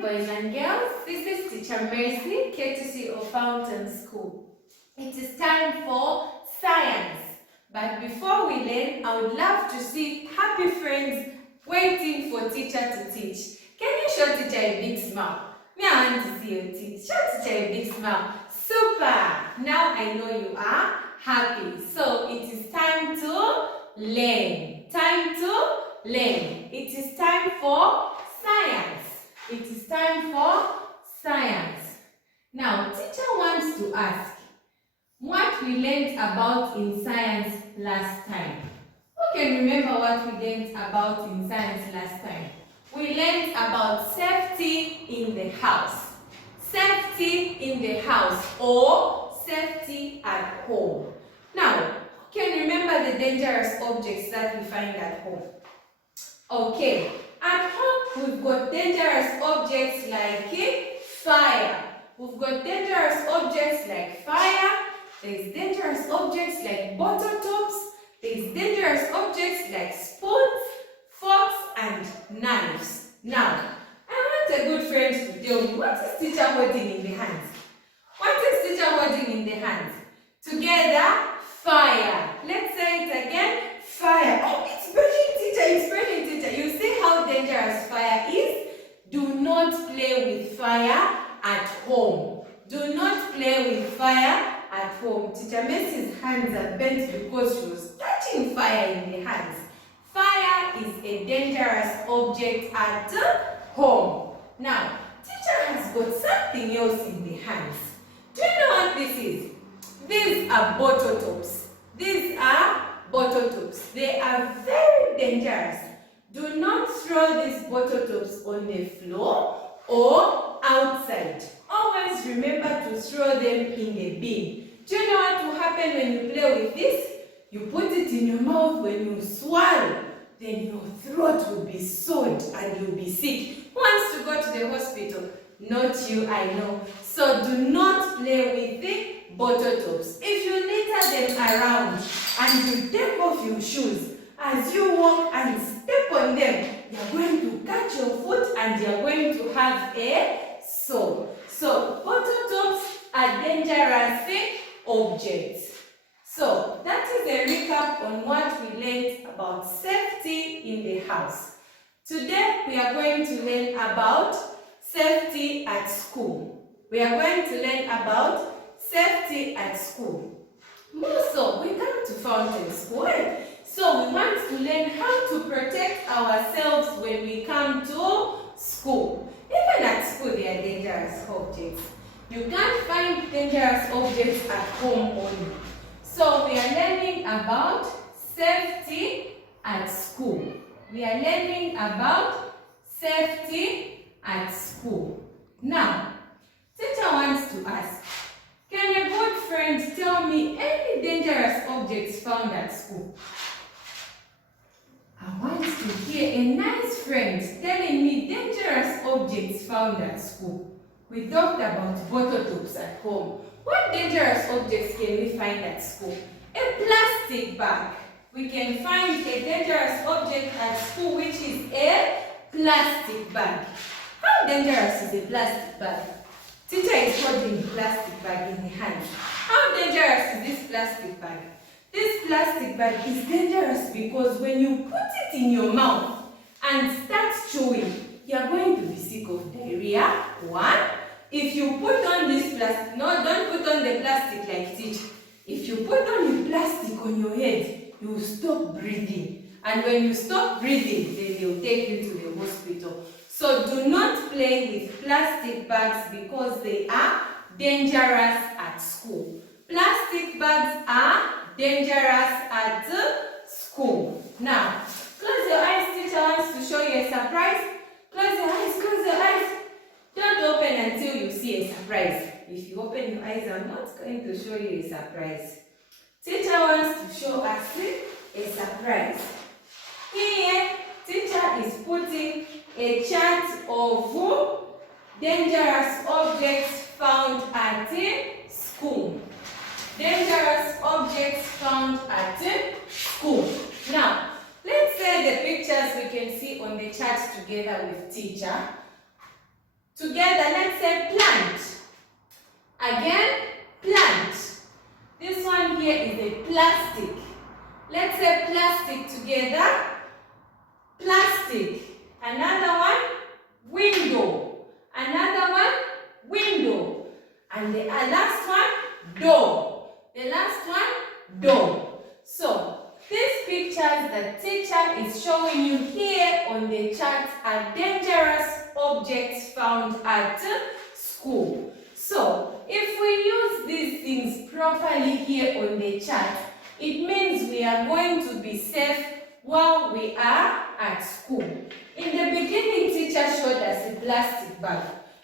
boys and girls. This is Teacher Mercy, KTC of Fountain School. It is time for science. But before we learn, I would love to see happy friends waiting for teacher to teach. Can you show teacher a big smile? Me, I want to see you teach. Show teacher a big smile. Super! Now I know you are happy. So it is time to learn. Time to learn. It is time for science. It is time for science. Now, teacher wants to ask what we learned about in science last time. Who can remember what we learned about in science last time? We learned about safety in the house. Safety in the house or safety at home. Now, who can remember the dangerous objects that we find at home? Okay, at home we've got dangerous objects like fire. We've got dangerous objects like fire. There's dangerous objects like bottle tops. There's dangerous objects like spoons, forks, and knives. Now, I want a good friend to tell me, what is teacher holding in the hands? What is teacher holding in the hands? Together, fire. Let's say it again. Fire. Oh, it's burning, teacher. It's burning, teacher. You see how dangerous fire is? Do not play with fire at home. Do not play with fire at home. Teacher Mercy's hands are bent because she was touching fire in the hands. Fire is a dangerous object at home. Now, teacher has got something else in the hands. Do you know what this is? These are bottle tops. These are bottle tops. They are very dangerous. Do not throw these bottle tops on the floor or outside. Always remember to throw them in the bin. Do you know what will happen when you play with this? You put it in your mouth. When you swallow, then your throat will be sore and you'll be sick. Who wants to go to the hospital? Not you, I know. So do not play with the bottle tops. If you litter them around and you take off your shoes, as you walk and step on them, you're going to catch your foot and you're going to have a sore. So bottle tops are dangerous objects. So that is a recap on what we learned about safety in the house. Today we are going to learn about safety at school. We are going to learn about safety at school. Also, we come to Fountain School. So we want to learn how to protect ourselves when we come to school. Even at school, there are dangerous objects. You can't find dangerous objects at home only. So we are learning about safety at school. We are learning about safety at school. Now, teacher wants to ask, can a good friend tell me any dangerous objects found at school? I want to hear a nice friend telling me dangerous objects found at school. We talked about bottle tops at home. What dangerous objects can we find at school? A plastic bag. We can find a dangerous object at school, which is a plastic bag. How dangerous is a plastic bag? Teacher is holding the plastic bag in the hand. How dangerous is this plastic bag? This plastic bag is dangerous because when you put it in your mouth and start chewing, you are going to be sick of diarrhea. One, if you put on this plastic, no, don't put on the plastic like teacher. If you put on the plastic on your head, you will stop breathing. And when you stop breathing, then they will take you to the hospital. So do not play with plastic bags because they are dangerous at school. Plastic bags are dangerous at school. Now, close your eyes. Teacher wants to show you a surprise. Close your eyes, close your eyes. Don't open until you see a surprise. If you open your eyes, I'm not going to show you a surprise. Teacher wants to show us a surprise. Here, teacher is putting a chart of dangerous objects found at school. Dangerous objects found at school. Now, let's say the pictures we can see on the chart together with teacher. And the last one, door. The last one, door. So, these pictures that teacher is showing you here on the chart are dangerous objects found at school. So, if we use these things properly here on the chart, it means we are going to be safe while we are at school. In the beginning, teacher showed us a plastic bag.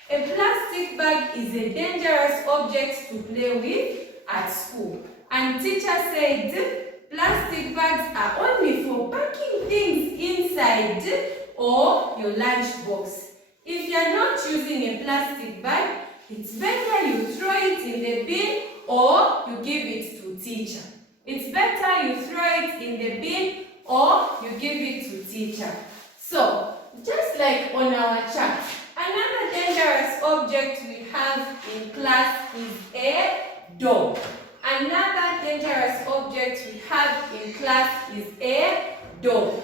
A plastic bag is a dangerous object to play with at school. And teacher said plastic bags are only for packing things inside or your lunch box. If you are not using a plastic bag, it's better you throw it in the bin or you give it to teacher. It's better you throw it in the bin or you give it to teacher. So, just like on our chart, another dangerous object we have in class is a door. Another dangerous object we have in class is a door.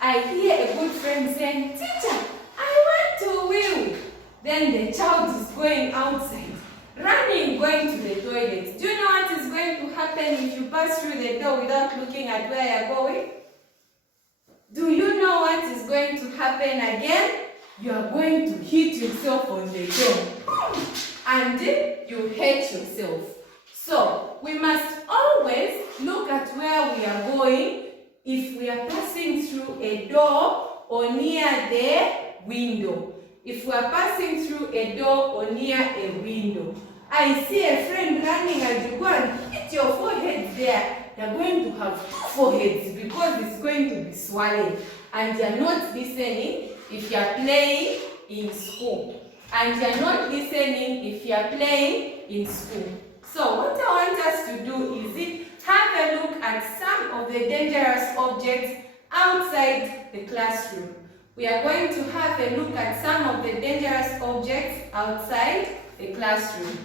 I hear a good friend saying, "Teacher, I want to wheel." Then the child is going outside, running, going to the toilet. Do you know what is going to happen if you pass through the door without looking at where you're going? Do you know what is going to happen again? You are going to hit yourself on the door and you hate yourself. So, we must always look at where we are going if we are passing through a door or near the window. If we are passing through a door or near a window. I see a friend running and you go and hit your forehead there. You're going to have foreheads because it's going to be swollen. And you're not listening if you're playing in school. And you're not listening if you're playing in school. So what I want us to do is have a look at some of the dangerous objects outside the classroom. We are going to have a look at some of the dangerous objects outside the classroom.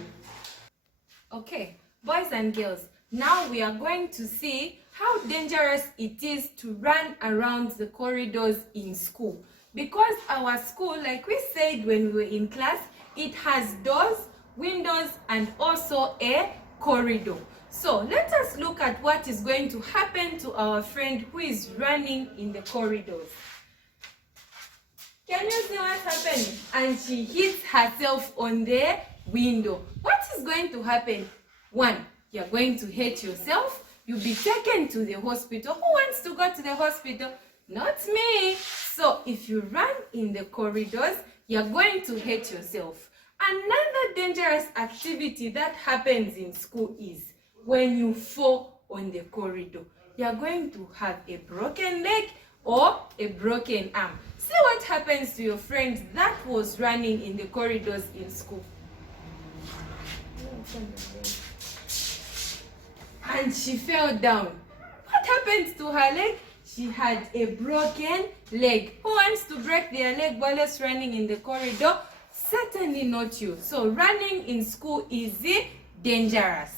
Okay, boys and girls, now we are going to see how dangerous it is to run around the corridors in school. Because our school, like we said when we were in class, it has doors, windows, and also a corridor. So let us look at what is going to happen to our friend who is running in the corridors. Can you see what's happening? And she hits herself on the window. What is going to happen? One, you're going to hurt yourself. You'll be taken to the hospital. Who wants to go to the hospital? Not me. So if you run in the corridors, you're going to hurt yourself. Another dangerous activity that happens in school is when you fall on the corridor. You're going to have a broken leg or a broken arm. See what happens to your friend that was running in the corridors in school. And she fell down. What happened to her leg? She had a broken leg. Who wants to break their leg while it's running in the corridor? Certainly not you. So running in school is dangerous.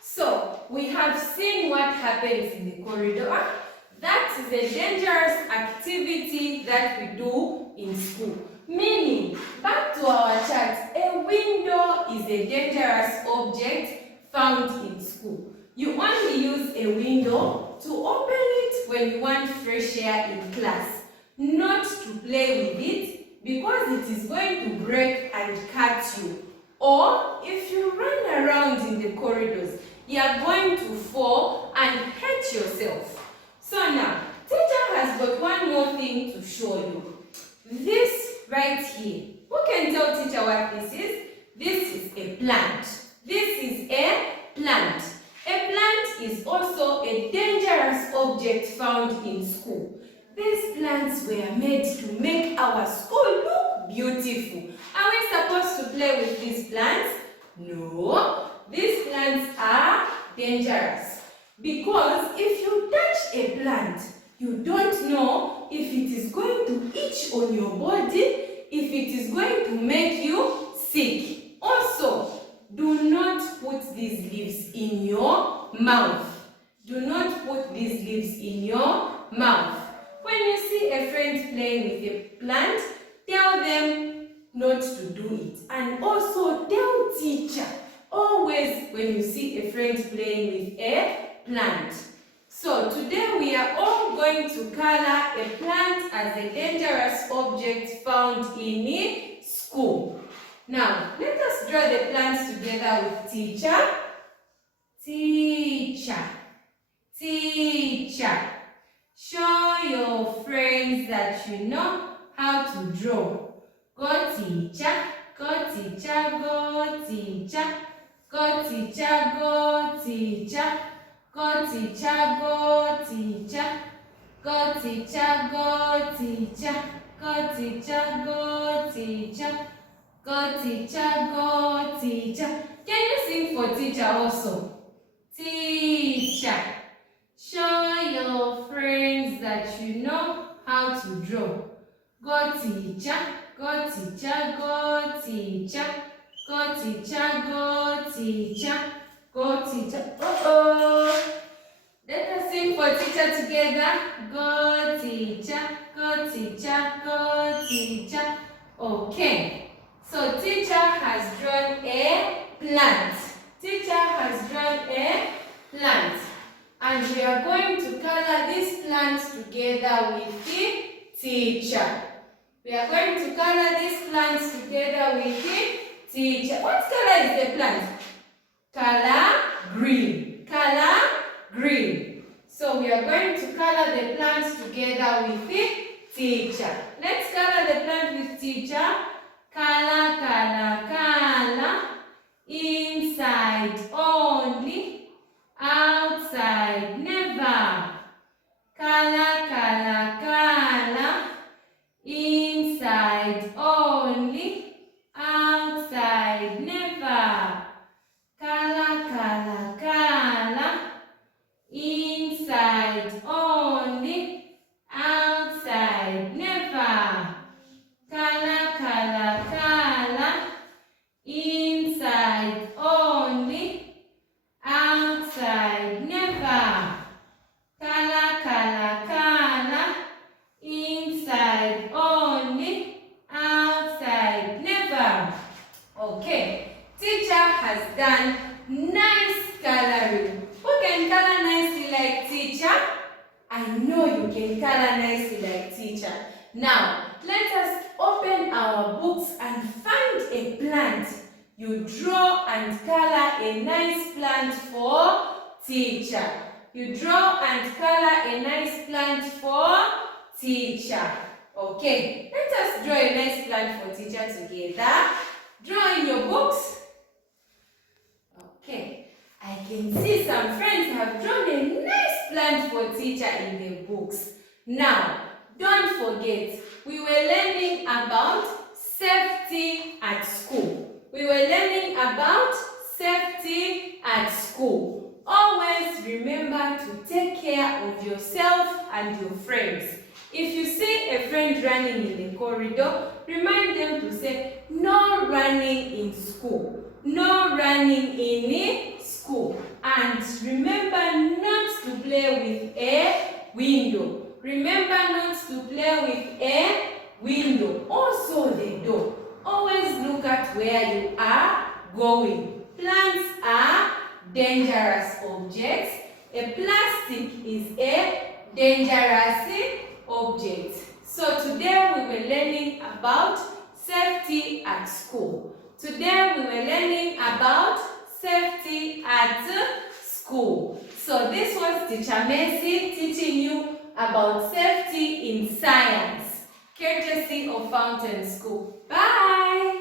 So we have seen what happens in the corridor. That is a dangerous activity that we do in school. Meaning, back to our chart, a window is a dangerous object found in school. You only use a window to open it when you want fresh air in class, not to play with it because it is going to break and cut you. Or if you run around in the corridors, you are going to fall and hurt yourself. So now, teacher has got one more thing to show you. This right here. Who can tell teacher what this is? This is a plant. This is a plant. A plant is also a dangerous object found in school. These plants were made to make our school look beautiful. Are we supposed to play with these plants? No. These plants are dangerous. Because if you touch a plant, you don't know if it is going to itch on your body, if it is going to make you sick. Also, do not put these leaves in your mouth. Do not put these leaves in your mouth. When you see a friend playing with a plant, tell them, not to do it. And also tell teacher always when you see a friend playing with a plant. So today we are all going to color a plant as a dangerous object found in school. Now, let us draw the plants together with teacher. Teacher. Teacher. Show your friends that you know how to draw. Go teacher. Go teacher. Go teacher. Go teacher. Go teacher. Go teacher. Go teacher. Go teacher. Go teacher. Go teacher. Go teacher. Go teacher, go teacher. Can you sing for teacher also? Teacher. Show your friends that you know how to draw. Go teacher, go teacher, go teacher. Go teacher, go teacher. Go teacher. Let us sing for teacher together. Go teacher, go teacher, go teacher. Okay. So teacher has drawn a plant. Teacher has drawn a plant. And we are going to color this plant together with the teacher. We are going to color this plant together with the teacher. What color is the plant? Color green. Color green. So we are going to color the plant together with the teacher. Let's color the plant with teacher. Color, color, color, inside only, outside never. Color, color, color, inside only, outside never. Color, color, color, inside only, outside never. Color, color, color, inside only, outside never. Color, color, color, inside only, outside never. Okay, teacher has done nice coloring. Who can color nicely like teacher? I know you can color nicely like teacher. Now, let us open our books and find a plant. You draw and color a nice plant for teacher. You draw and color a nice plant for teacher. Okay, let us draw a nice plant for teacher together. Draw in your books. Okay, I can see some friends have drawn a nice plant for teacher in their books. Now, don't forget, we were learning about safety at school. We were learning about safety at school. Always remember to take care of yourself and your friends. If you see a friend running in the corridor, remind them to say, no running in school. No running in school. And remember not to play with a window. Remember not to play with a window. Also the door. Always look at where you are going. Plants are dangerous objects. A plastic is a dangerous object. So today we were learning about safety at school. Today we were learning about safety at school. So this was Teacher Mercy teaching you about safety in science, courtesy of Fountain School. Bye!